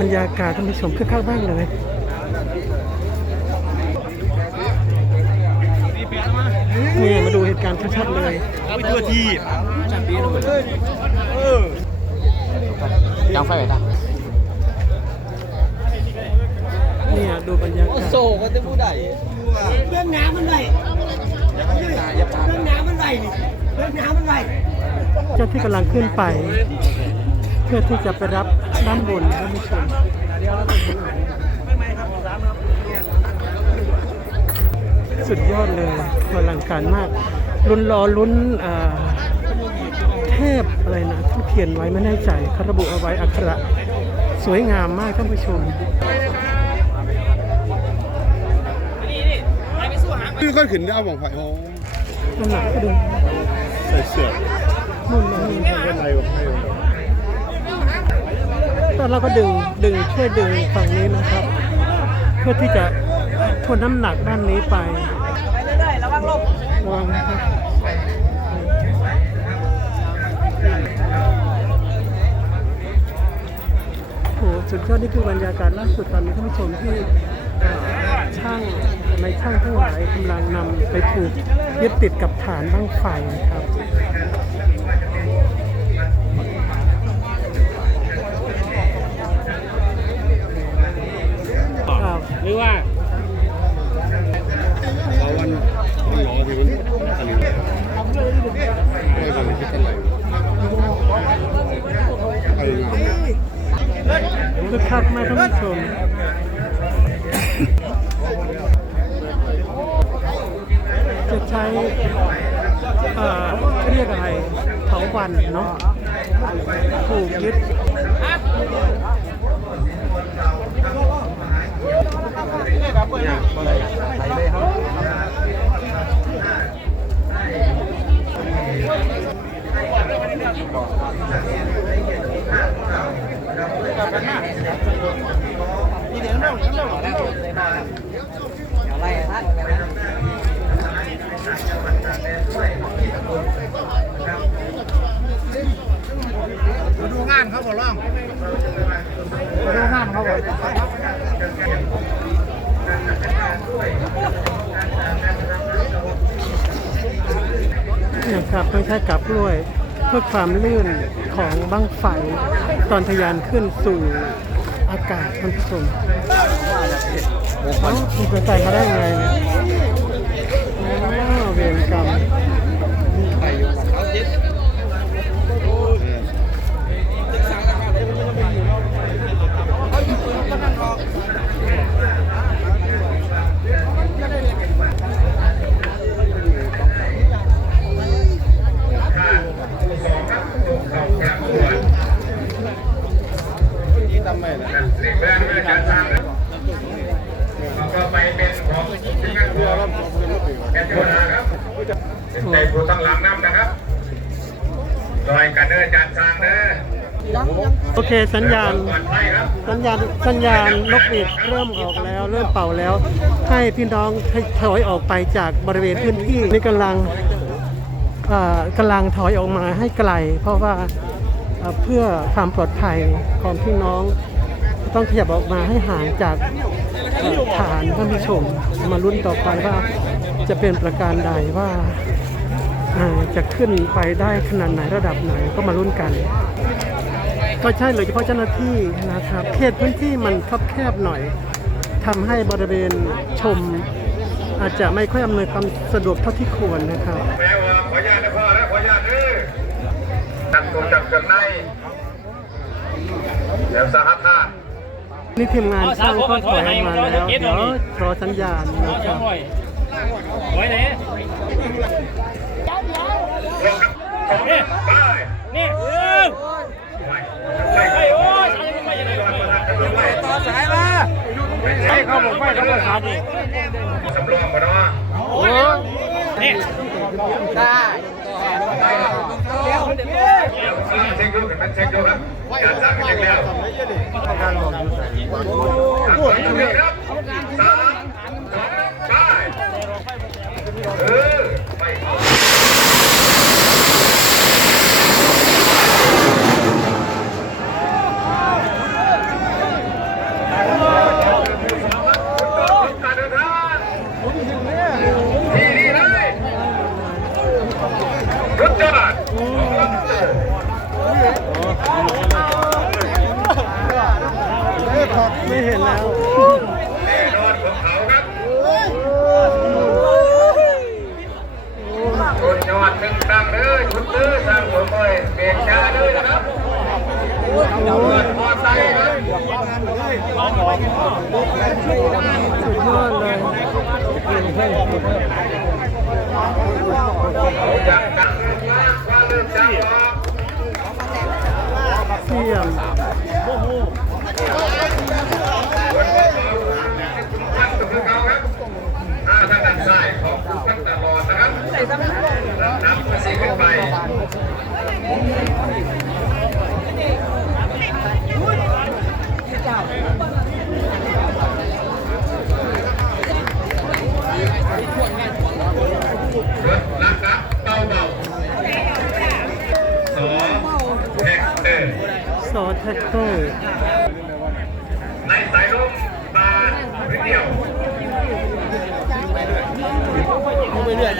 บรรยากาศท่านผู้ชมคึกคักบ้างเลยนี่มาดูเหตุการณ์ชัดๆเลยไปทั่วที่จับปีนเลยเออยังไฟไหมจ๊ะเนี่ยดูบรรยากาศโซ่ก็จะพูดได้เรื่องน้ำมันไหลเรื่องน้ำมันไหลนี่เรื่องน้ำมันไหลเจ้าที่กำลังขึ้นไป เพื่อที่จะไปรับ ด้านบนท่านผู้ชมสุดยอดเลยอลังการมากลุ้นรอลุ้นอ่าเทพอะไรนะที่เขียนไว้ไม่แน่ใจเขาระบุเอาไว้อักขระสวยงามมากท่านผู้ชมคือก็ขึ้นได้เอาของไผ่โอ้นั่นแหละก็ดูใส่เสื้อนู่นนู่นเป็นไรวะ ตอนเราก็ดึงดึงช่วยดึงฝั่งนี้นะครับ เพื่อที่จะทวนน้ำหนักด้านนี้ไปไปเรื่อยๆระวังลมระวังนะครับโหสุดยอดนี่คือบรรยากาศล่าสุดตอนนี้ท่านผู้ชมที่ช่างในช่างทั้งหลายกำลังนำไปผูกยึดติดกับฐานบ้างไฟนะครับ หรือว่าเอาวันมันหล่อที่มันอันนี้ไม่ทำให้คิดอะไรไอ้งามคึกคักมากท่านผู้ชมจะใช้เอ่อเรียกอะไรเถาวันเนาะผูกยึด อะไรท่าดูงานเขาบ่ร้องดูงานเขาบอกนะครับต้องใช้กับกล้วย เพื่อความลื่นของบั้งไฟตอนทะยานขึ้นสู่อากาศท่านผู้ชมเอ้าคุณไปใส่มาได้ไงเนี่ยอ้าวเวรกรรม เป็นใจผู้ต้องหลังน้ำนะครับซอยกันเด้อจานซางเด้อโอเคสัญญาณปลอดภัยครับสัญญาณสัญญาณนกหวีดเริ่มออกแล้ว เริ่มเป่าแล้ว ให้พี่น้องถอยออกไปจากบริเวณพื้นที่นี่กำลังเอ่อกำลังถอยออกมาให้ไกล เพราะว่าเอ่อเพื่อความปลอดภัยของพี่น้อง ต้องขยับออกมาให้ห่างจากเอ่อฐานท่านผู้ชมมาลุ้นต่อไปว่า จะเป็นประการใดว่าจะขึ้นไปได้ขนาดไหนระดับไหนก็มาลุ้นกัน ก็ใช่เลยเฉพาะเจ้าหน้าที่นะครับเขตพื้นที่มันคับแคบหน่อยทำให้บริเวณชม อาจจะไม่ค่อยอำนวยความสะดวกเท่าที่ควรนะครับแม้ว่าขออนุญาตนะพ่อนะขออนุญาตเด้อตัดตัวจับเครื่องในเดี๋ยวสหัสท่านี่ทีมงานช่างก็ถอยมาแล้วเดี๋ยวรอสัญญาณนะครับ ไว้ไหนเรื่องครับสองไปนี่เออไปไอ้โอ้ยอะไรยังไงไปต่อสายมาใช้เข้าผมไปทั้งหมดครับสำรองมาเนาะนี่ได้เดี๋ยวเช็คดูกันเป็นเช็คดูครับการสั่งกันอย่างเดียว ไม่เห็นแล้วแน่นอนของเขาครับคุณยอดหนึ่งตั้งเลยคุณตื้อสร้างผมเลยเบรกช้าเลยนะครับเงินพอใจครับสุดยอดเลยเพื่อนเพื่อนเขาอยากจังเลยว่าเริ่มจัง ออกเสี่ยม ซอสแท็กเตอร์ในสายลมมาเรียวไปเรื่อย